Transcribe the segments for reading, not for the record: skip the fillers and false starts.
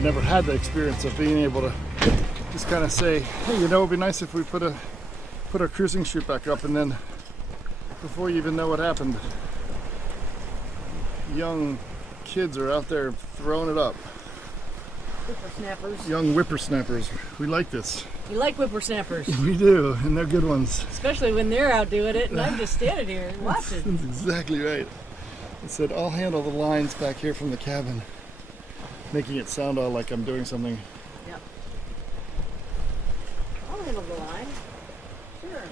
I've never had the experience of being able to just kind of say, hey, you know, it'd be nice if we put our cruising chute back up, and then before you even know what happened, young kids are out there throwing it up. Whippersnappers. Young whippersnappers. We like this. We like whippersnappers. We do, and they're good ones. Especially when they're out doing it and I'm just standing here watching. That's exactly right. I said, I'll handle the lines back here from the cabin, making it sound all like I'm doing something. Yep. I'll handle the line. Sure.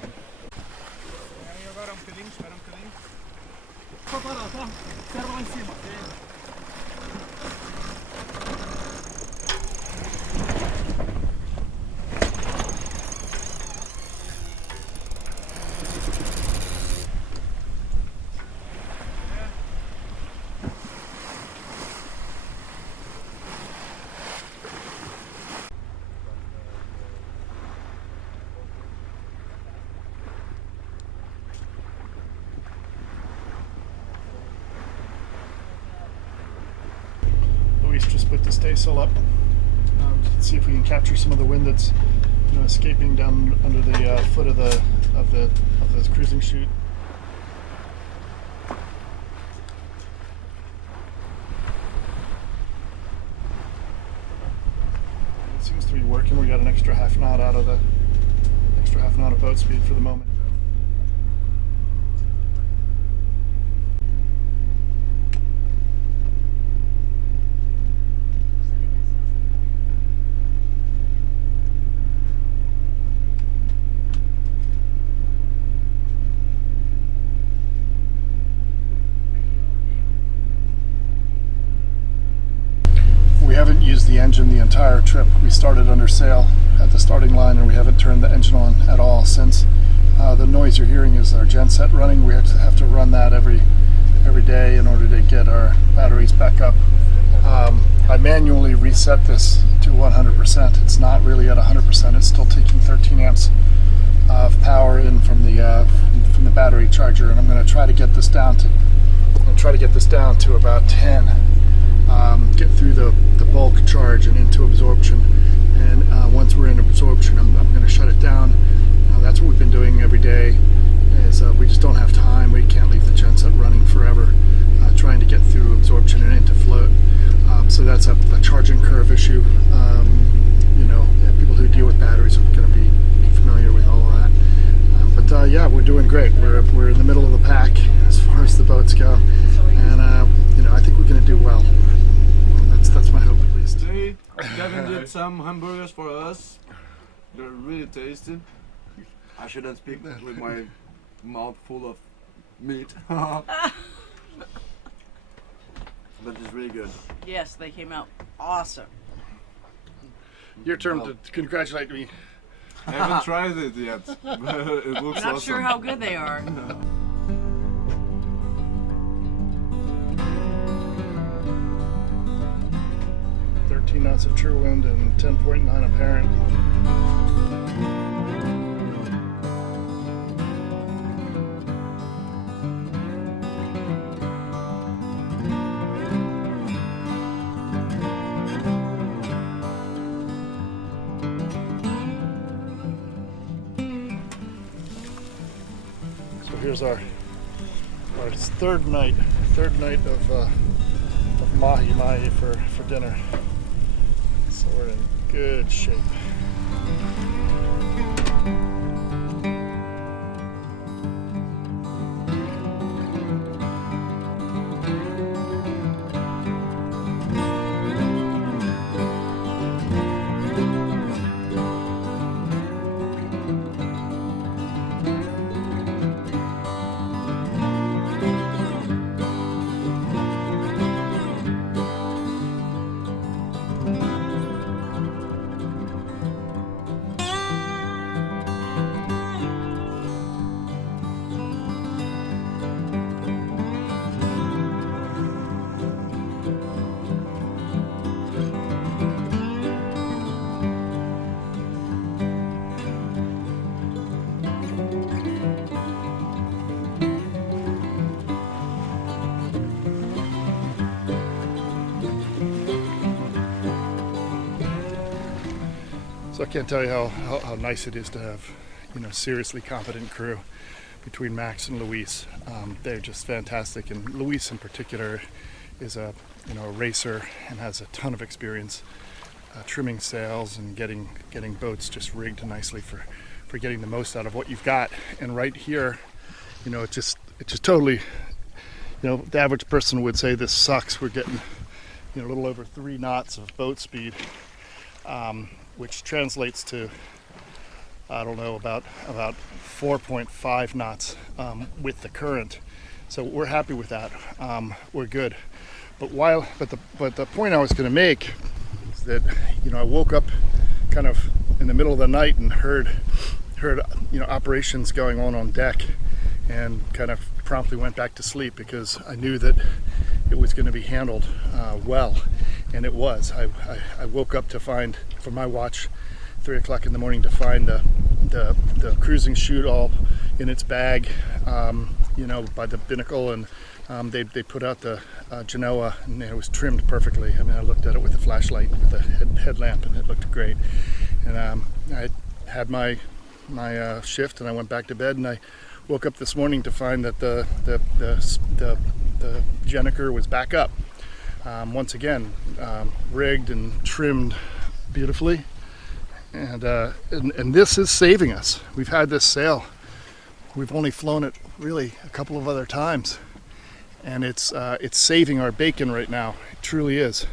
Just put the staysail up to see if we can capture some of the wind that's, you know, escaping down under the foot of the cruising chute. It seems to be working. We got an extra half knot out of boat speed for the moment. We haven't used the engine the entire trip. We started under sail at the starting line, and we haven't turned the engine on at all since. The noise you're hearing is our genset running. We have to run that every day in order to get our batteries back up. I manually reset this to 100%. It's not really at 100%. It's still taking 13 amps of power in from the battery charger, and I'm going to try to get this down to about 10. Get through the bulk charge and into absorption, and once we're in absorption, I'm going to shut it down. That's what we've been doing every day. We just don't have time. We can't leave the genset running forever, trying to get through absorption and into float. So that's a charging curve issue. You know, people who deal with batteries are going to be familiar with all of that. But yeah, we're doing great. We're in the middle of the pack as far as the boats go, and you know, I think we're going to do well. That's my hope, at least. Today, Kevin did some hamburgers for us. They're really tasty. I shouldn't speak with my mouth full of meat. But it's really good. Yes, they came out awesome. Your turn to congratulate me. I haven't tried it yet, but it looks Not awesome. sure how good they are. 13 knots of true wind and 10.9 apparent. So here's our third night of mahi for dinner. So we're in good shape. So I can't tell you how nice it is to have, you know, seriously competent crew between Max and Luis. They're just fantastic, and Luis in particular is a racer and has a ton of experience trimming sails and getting boats just rigged nicely for getting the most out of what you've got. And right here, you know, it just totally, you know, the average person would say this sucks. We're getting, you know, a little over 3 knots of boat speed, which translates to, I don't know, about 4.5 knots with the current. So we're happy with that. We're good. But the point I was going to make is that, you know, I woke up kind of in the middle of the night and heard you know, operations going on deck, and kind of promptly went back to sleep because I knew that it was going to be handled well, and it was. I woke up to find, for my watch, 3 o'clock in the morning, to find the cruising chute all in its bag, you know, by the binnacle, and they put out the Genoa, and it was trimmed perfectly. I mean, I looked at it with a flashlight, with a headlamp, and it looked great. And I had my shift, and I went back to bed, and I woke up this morning to find that the Jenniker was back up, once again, rigged and trimmed beautifully, and this is saving us. We've had this sail. We've only flown it really a couple of other times, and it's saving our bacon right now. It truly is.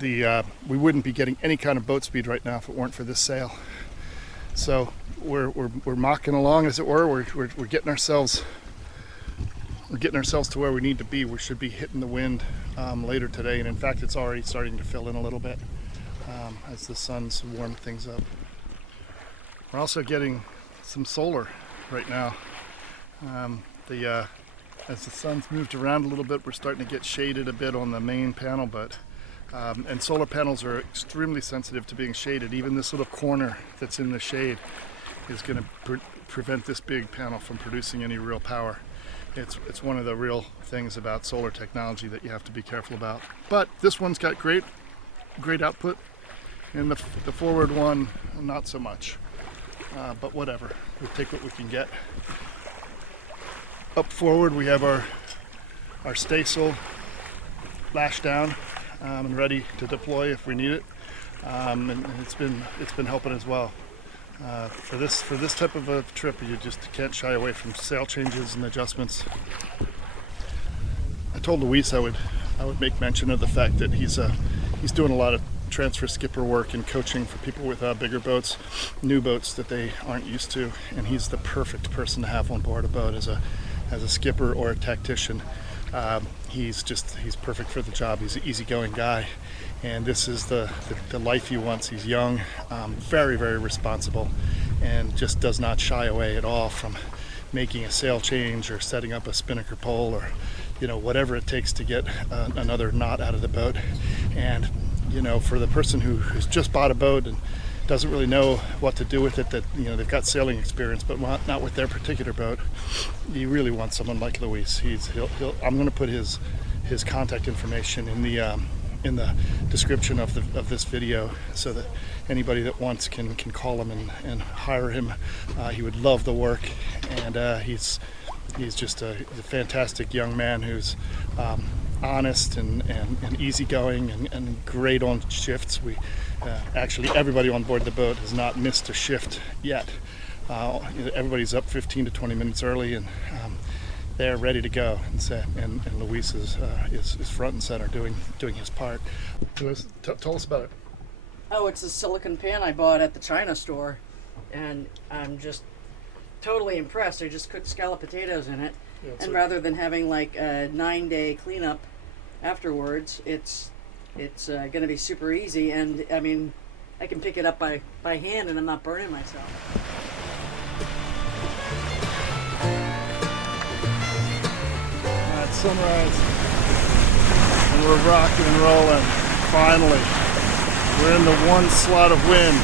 We wouldn't be getting any kind of boat speed right now if it weren't for this sail. So we're mocking along, as it were. We're getting ourselves to where we need to be. We should be hitting the wind later today, and in fact, it's already starting to fill in a little bit as the sun's warmed things up. We're also getting some solar right now. As the sun's moved around a little bit, we're starting to get shaded a bit on the main panel, but and solar panels are extremely sensitive to being shaded. Even this little corner that's in the shade is going to prevent this big panel from producing any real power. It's one of the real things about solar technology that you have to be careful about. But this one's got great output, and the forward one, not so much. But whatever, we'll take what we can get. Up forward, we have our staysail lashed down and ready to deploy if we need it, and it's been helping as well. For this type of a trip, you just can't shy away from sail changes and adjustments. I told Luis I would make mention of the fact that he's doing a lot of transfer skipper work and coaching for people with bigger boats, new boats that they aren't used to, and he's the perfect person to have on board a boat as a skipper or a tactician. He's perfect for the job. He's an easygoing guy, and this is the life he wants. He's young, very, very responsible, and just does not shy away at all from making a sail change or setting up a spinnaker pole, or, you know, whatever it takes to get another knot out of the boat. And, you know, for the person who's just bought a boat and doesn't really know what to do with it, that, you know, they've got sailing experience but not with their particular boat, you really want someone like Luis. I'm going to put his contact information in the description of this video, so that anybody that wants can call him and hire him. He would love the work, and he's just a fantastic young man who's honest and easygoing and great on shifts. Actually, everybody on board the boat has not missed a shift yet. Everybody's up 15 to 20 minutes early, and they're ready to go. And Luis is front and center doing his part. Tell us about it. Oh, it's a silicone pan I bought at the China store, and I'm just totally impressed. I just cooked scalloped potatoes in it, and rather than having like a 9-day cleanup afterwards, it's going to be super easy. And I mean, I can pick it up by hand, and I'm not burning myself. It's sunrise, and we're rocking and rolling. Finally, we're in the one slot of wind.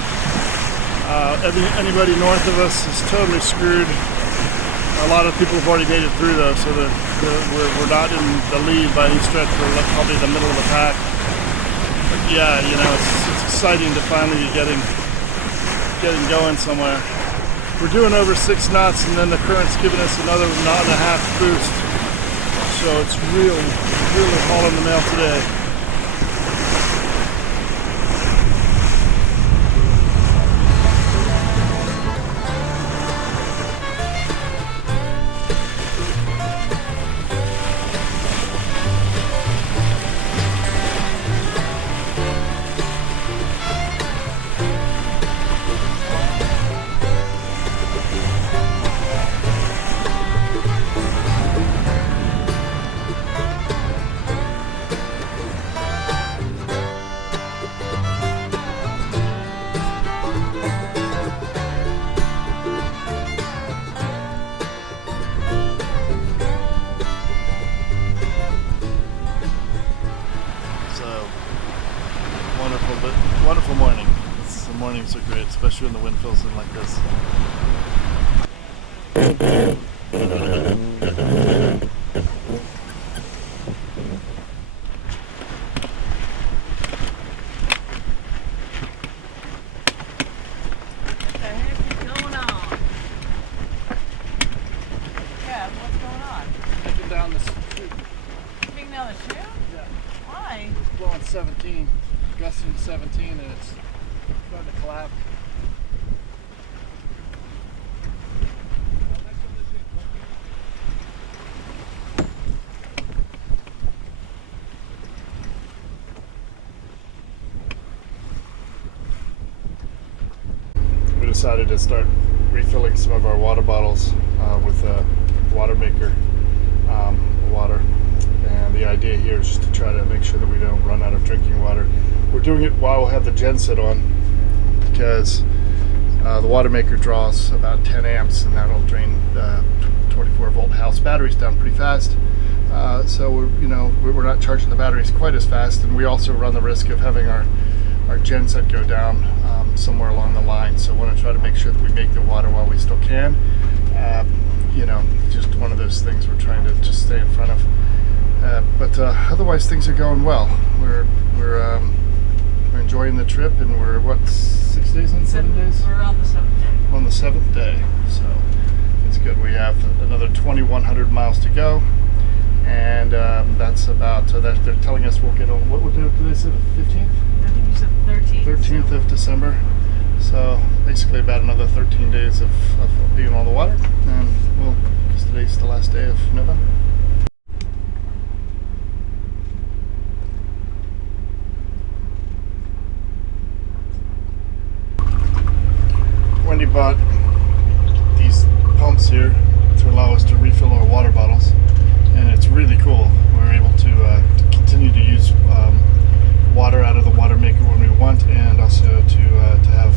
Anybody north of us is totally screwed. A lot of people have already made it through, though, so we're not in the lead by any stretch. We're probably in the middle of the pack. But yeah, you know, it's exciting to finally be getting getting going somewhere. We're doing over 6 knots, and then the current's giving us another knot and a half boost. So it's really hauling the mail today. Wonderful morning. The mornings are great, especially when the wind fills in like this. What the heck is going on? Kev, what's going on? Taking down this chute. Taking down the chute? Yeah. Why? It's blowing 17, gusting 17, and it's starting to collapse. We decided to start refilling some of our water bottles with a water maker water, and the idea here is just to try to make sure that we don't run out of drinking water. We're doing it while we have the gen set on, because the water maker draws about 10 amps, and that'll drain 24 volt house batteries down pretty fast. So we're not charging the batteries quite as fast, and we also run the risk of having our gen set go down somewhere along the line. So we want to try to make sure that we make the water while we still can. Just one of those things we're trying to just stay in front of. But otherwise, things are going well. We're enjoying the trip, and we're 6 days in, 7 days? We're on the 7th day. On the 7th day, so it's good. We have another 2,100 miles to go, and that's about. They're telling us we'll get on. What did they say? The 15th? I think you said 13th. 13th of December. So basically about another 13 days of being on the water, and because today's the last day of November. Wendy bought these pumps here to allow us to refill our water bottles, and it's really cool. We're able to continue to use water out of the water maker when we want, and also to have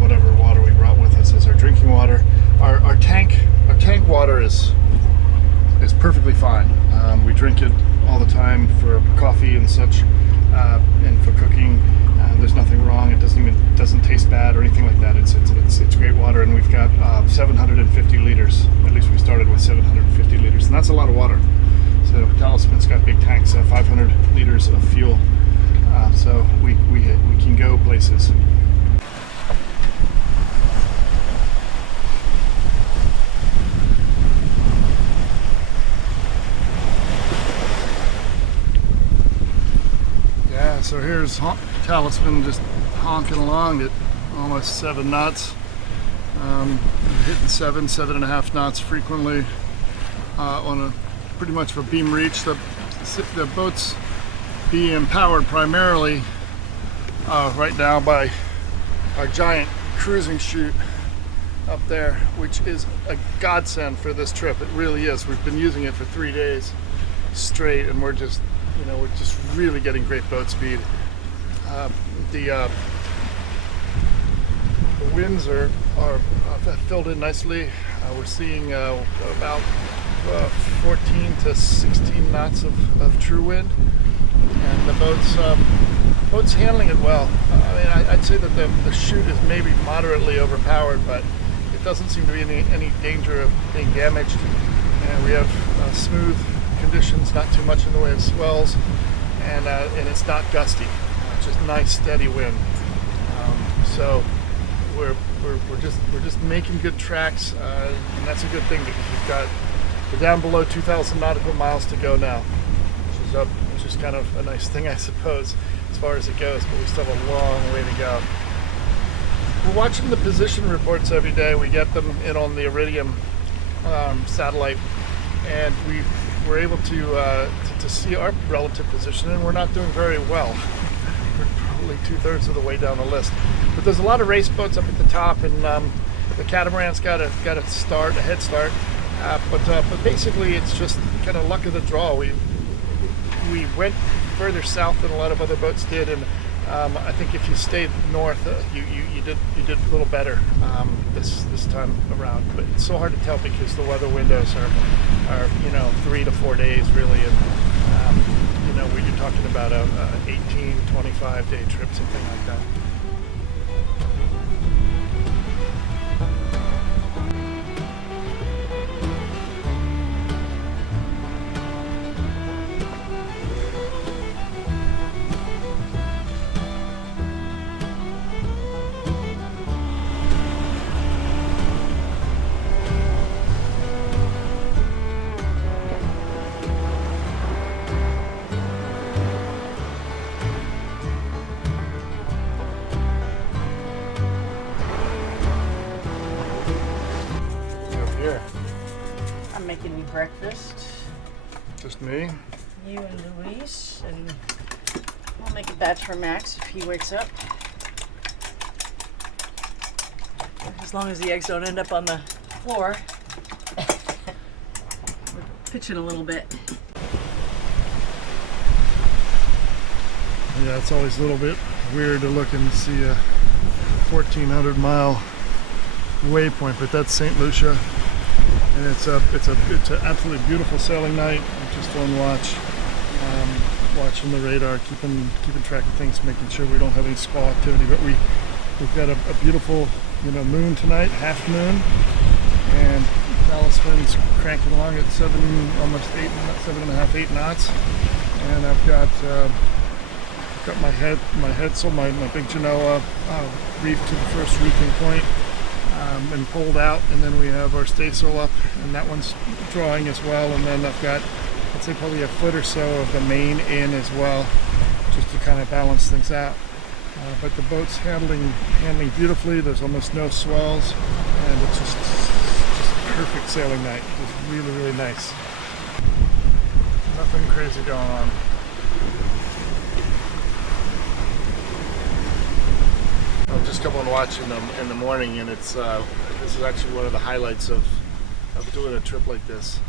whatever water we brought with us as our drinking water. Our tank water is perfectly fine. We drink it all the time for coffee and such, and for cooking. There's nothing wrong. It doesn't taste bad or anything like that. It's great water, and we've got 750 liters. At least we started with 750 liters, and that's a lot of water. So Talisman's got big tanks, 500 liters of fuel. So we can go places. Yeah, so here's Talisman just honking along at almost 7 knots. Hitting 7.5 knots frequently on pretty much of a beam reach. The boat's being powered primarily right now by our giant cruising chute up there, which is a godsend for this trip. It really is. We've been using it for 3 days straight, and we're just really getting great boat speed. The winds are filled in nicely. We're seeing about 14 to 16 knots of true wind, and the boat's handling it well. I'd say that the chute is maybe moderately overpowered, but it doesn't seem to be any danger of being damaged. And we have smooth conditions, not too much in the way of swells, and it's not gusty. Just nice steady wind. So we're just making good tracks, and that's a good thing because we're down below 2,000 nautical miles to go now, which is kind of a nice thing, I suppose, as far as it goes. But we still have a long way to go. We're watching the position reports every day. We get them in on the Iridium satellite, and we're able to see our relative position, and we're not doing very well. We're probably 2/3 of the way down the list. But there's a lot of race boats up at the top, and the catamaran's got a head start. But basically, it's just kind of luck of the draw. We went further south than a lot of other boats did, and I think if you stayed north, you did a little better this time around. But it's so hard to tell because the weather windows are 3 to 4 days really, and when you're talking about a 18, 25 day trip, something like that. I'm making you breakfast. Just me? You and Luis, and I'll make a batch for Max if he wakes up. As long as the eggs don't end up on the floor. We're pitching a little bit. Yeah, it's always a little bit weird to look and see a 1,400 mile waypoint, but that's St. Lucia. And it's an absolutely beautiful sailing night. I'm just on watch, watching the radar, keeping track of things, making sure we don't have any squall activity. But we've got a beautiful moon tonight, half moon, and Talisman's cranking along at 7.5, 8 knots. And I've got my headsail, my big Genoa reefed to the first reefing point. And pulled out, and then we have our staysail up, and that one's drawing as well. And then I've got, I'd say, probably a foot or so of the main in as well, just to kind of balance things out. But the boat's handling beautifully. There's almost no swells, and it's just perfect sailing night. It's really, really nice. Nothing crazy going on. I'll just come on watching them in the morning, and it's this is actually one of the highlights of doing a trip like this.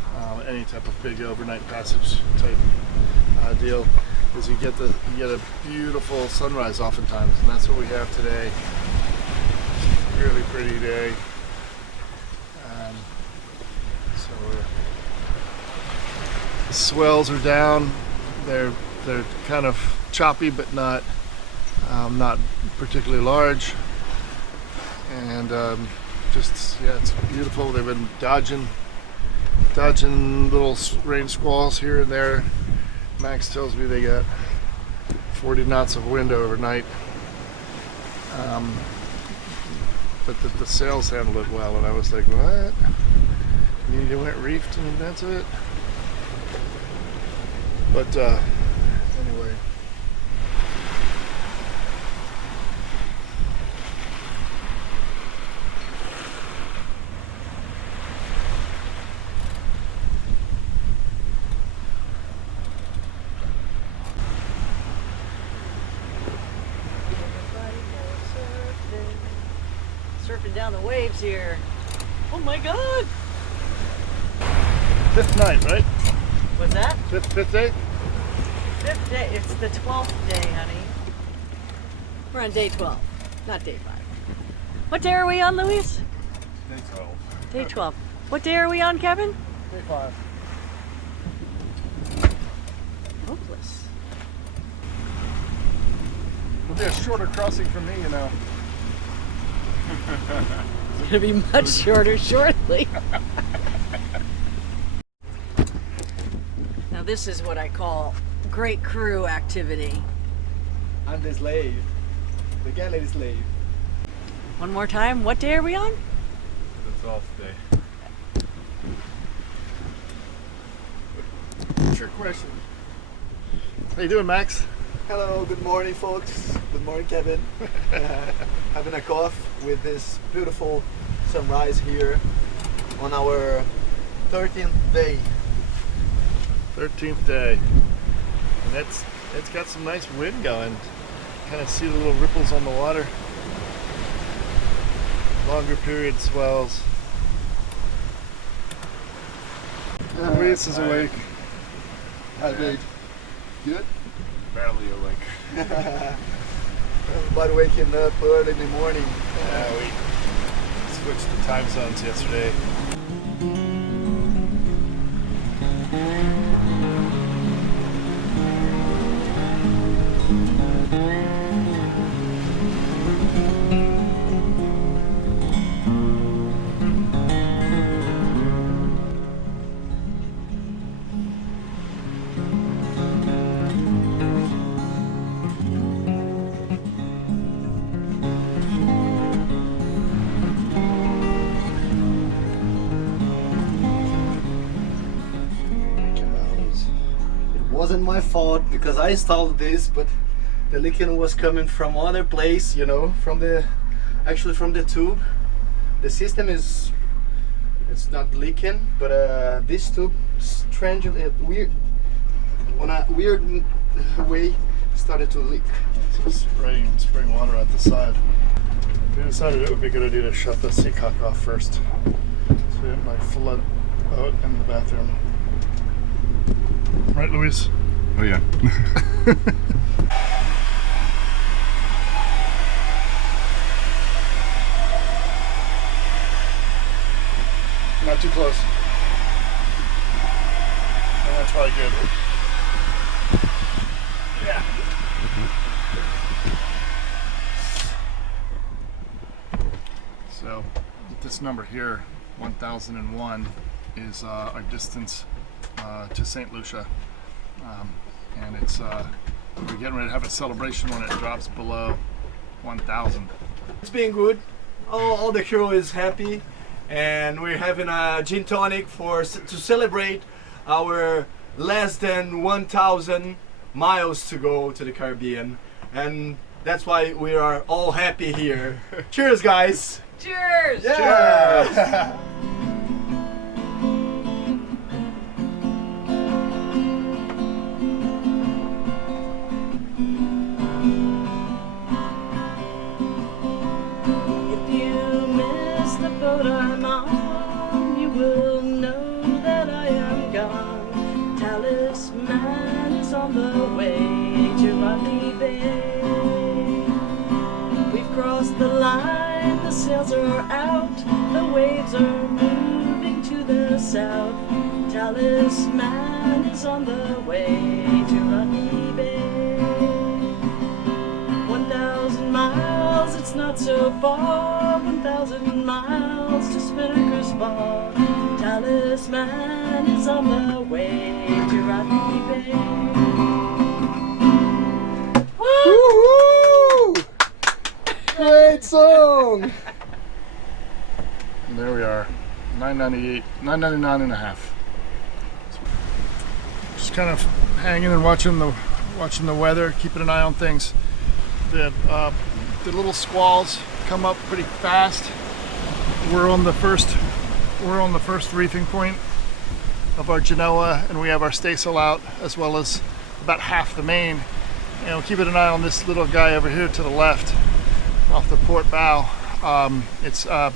Any type of big overnight passage type deal is you get a beautiful sunrise oftentimes, and that's what we have today. Really pretty day. So the swells are down. They're kind of choppy, but not particularly large, and it's beautiful. They've been dodging little rain squalls here and there. Max tells me they got 40 knots of wind overnight, but the sails handled it well, and I was like, what? You went reefed and that's it? But anyway. Surfing down the waves here. Oh my God! 5th night, right? What's that? Fifth day? 5th day. It's the 12th day, honey. We're on day 12, not day 5. What day are we on, Luis? Day 12. Day 12. What day are we on, Kevin? Day 5. Hopeless. It'll be a shorter crossing for me, you know. It's gonna be much shorter shortly. Now this is what I call great crew activity. I'm the slave. The galley slave. One more time. What day are we on? The 12th day. Trick question. How you doing, Max? Hello, good morning folks. Good morning, Kevin. Having a cough with this beautiful sunrise here on our 13th day. 13th day. And it's got some nice wind going. Kind of see the little ripples on the water. Longer period swells. Luis is awake. Hi, babe. Good? Barely awake. Everybody waking up early in the morning. Yeah, we switched the time zones yesterday. It wasn't my fault because I installed this, but the leaking was coming from other place, you know, from the tube. The system it's not leaking, but this tube strangely weird on a weird way started to leak. So spraying water at the side. We decided it would be a good idea to shut the seacock off first, so we didn't like flood out in the bathroom. Right, Luis? Oh yeah. Not too close. And that's probably good. Yeah. So this number here, 1001, is our distance to St. Lucia. And it's we're getting ready to have a celebration when it drops below 1,000. It's been good. All the crew is happy, and we're having a gin tonic to celebrate our less than 1,000 miles to go to the Caribbean, and that's why we are all happy here. Cheers, guys! Cheers! Yeah. If you miss the boat I'm on, you will know that I am gone. Talisman is on the way to Rodney Bay. We've crossed the line, the sails are out, the waves are moving to the south. Talisman is on the way to Rodney Bay. 1,000 miles, it's not so far. 1,000 miles to Spinnaker's Bar. Talisman is on the way to Rodney Bay. Woo-hoo! Great song! And there we are, 998, 999 and a half. Just kind of hanging and watching the weather, keeping an eye on things. The little squalls come up pretty fast. We're on the first reefing point of our Genoa, and we have our staysail out, as well as about half the main. And we're keeping an eye on this little guy over here to the left, off the port bow. It's had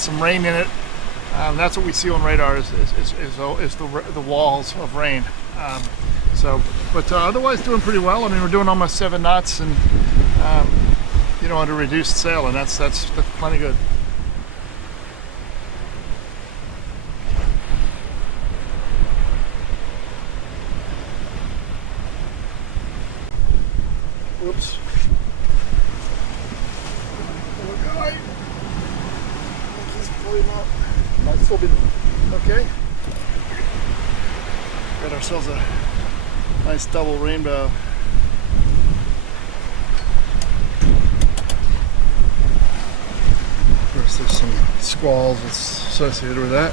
some rain in it. That's what we see on radar is the walls of rain. But otherwise doing pretty well. I mean, we're doing almost 7 knots, and under reduced sail, and that's plenty good. Whoops. Okay. He's pulling up. Might still be okay. Got ourselves a nice double rainbow. there's some squalls that's associated with that.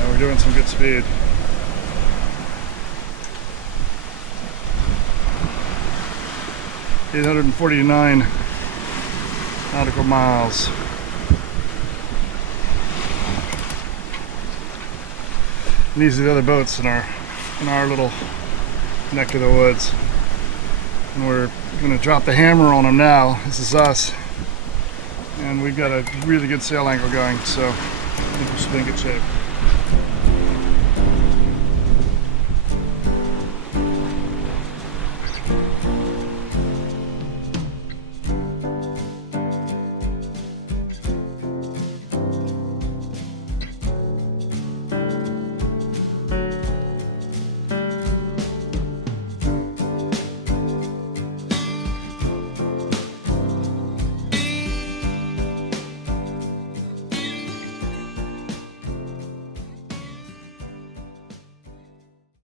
Yeah, we're doing some good speed. $849 nautical miles. And these are the other boats in our little neck of the woods. And we're gonna drop the hammer on them now. This is us. And we've got a really good sail angle going, so I think we should be in good shape.